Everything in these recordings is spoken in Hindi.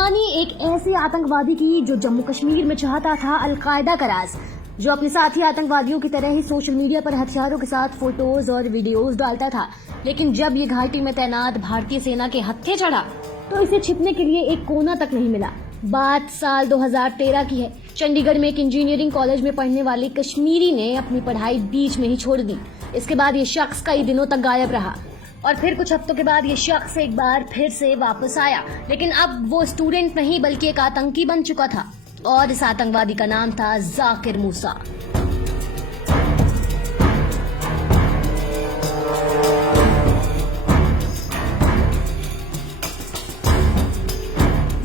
कहानी एक ऐसे आतंकवादी की जो जम्मू कश्मीर में चाहता था अलकायदा का राज, जो अपने साथी आतंकवादियों की तरह ही सोशल मीडिया पर हथियारों के साथ फोटोज और वीडियोस डालता था। लेकिन जब ये घाटी में तैनात भारतीय सेना के हत्थे चढ़ा तो इसे छिपने के लिए एक कोना तक नहीं मिला। बात साल 2013 की है। चंडीगढ़ में एक इंजीनियरिंग कॉलेज में पढ़ने वाली कश्मीरी ने अपनी पढ़ाई बीच में ही छोड़ दी। इसके बाद ये शख्स कई दिनों तक गायब रहा और फिर कुछ हफ्तों के बाद ये शख्स एक बार फिर से वापस आया। लेकिन अब वो स्टूडेंट नहीं बल्कि एक आतंकी बन चुका था और इस आतंकवादी का नाम था जाकिर मूसा।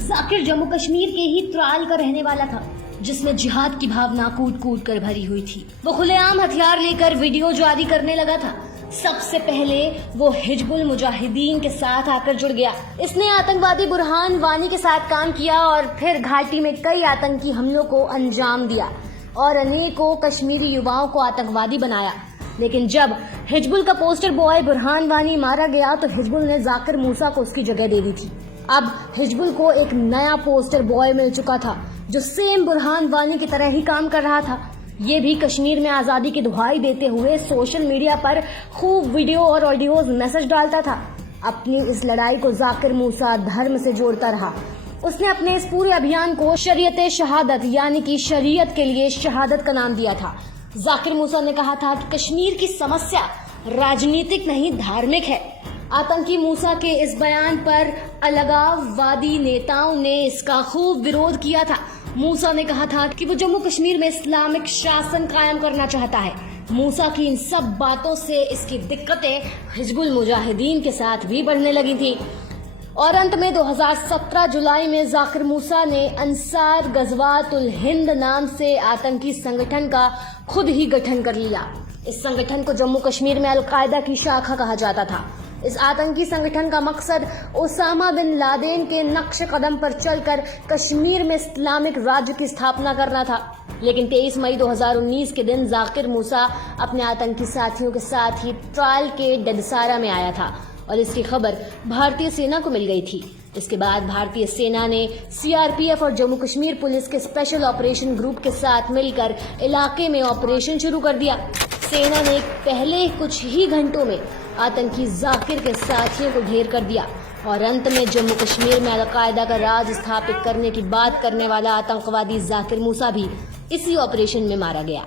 जाकिर जम्मू कश्मीर के ही त्राल का रहने वाला था, जिसमें जिहाद की भावना कूट कूट कर भरी हुई थी। वो खुलेआम हथियार लेकर वीडियो जारी करने लगा था। सबसे पहले वो हिजबुल मुजाहिदीन के साथ आकर जुड़ गया। इसने आतंकवादी बुरहान वानी के साथ काम किया और फिर घाटी में कई आतंकी हमलों को अंजाम दिया और अनेकों कश्मीरी युवाओं को आतंकवादी बनाया। लेकिन जब हिजबुल का पोस्टर बॉय बुरहान वानी मारा गया तो हिजबुल ने जाकिर मूसा को उसकी जगह दे दी थी। अब हिजबुल को एक नया पोस्टर बॉय मिल चुका था जो सेम बुरहान वानी की तरह ही काम कर रहा था। ये भी कश्मीर में आजादी की दुहाई देते हुए सोशल मीडिया पर खूब वीडियो और ऑडियोज मैसेज डालता था। अपनी इस लड़ाई को जाकिर मूसा धर्म से जोड़ता रहा। उसने अपने इस पूरे अभियान को शरीयत शहादत यानी कि शरीयत के लिए शहादत का नाम दिया था। जाकिर मूसा ने कहा था कि कश्मीर की समस्या राजनीतिक नहीं धार्मिक है। आतंकी मूसा के इस बयान पर अलगाववादी नेताओं ने इसका खूब विरोध किया था। मूसा ने कहा था कि वो जम्मू कश्मीर में इस्लामिक शासन कायम करना चाहता है। मूसा की इन सब बातों से इसकी दिक्कतें हिजबुल मुजाहिदीन के साथ भी बढ़ने लगी थी और अंत में 2017 जुलाई में जाकिर मूसा ने अंसार गजवातुल हिंद नाम से आतंकी संगठन का खुद ही गठन कर लिया। इस संगठन को जम्मू कश्मीर में अलकायदा की शाखा कहा जाता था। इस आतंकी संगठन का मकसद ओसामा बिन लादेन के नक्श कदम पर चलकर कश्मीर में इस्लामिक राज्य की स्थापना करना था। लेकिन 23 मई 2019 के दिन जाकिर मूसा अपने आतंकी साथियों के साथ ही ट्रायल के डेडसारा में आया था और इसकी खबर भारतीय सेना को मिल गई थी। इसके बाद भारतीय सेना ने सीआरपीएफ और जम्मू कश्मीर पुलिस के स्पेशल ऑपरेशन ग्रुप के साथ मिलकर इलाके में ऑपरेशन शुरू कर दिया। सेना ने पहले कुछ ही घंटों में आतंकी जाकिर के साथियों को ढेर कर दिया और अंत में जम्मू कश्मीर में अलकायदा का राज स्थापित करने की बात करने वाला आतंकवादी जाकिर मूसा भी इसी ऑपरेशन में मारा गया।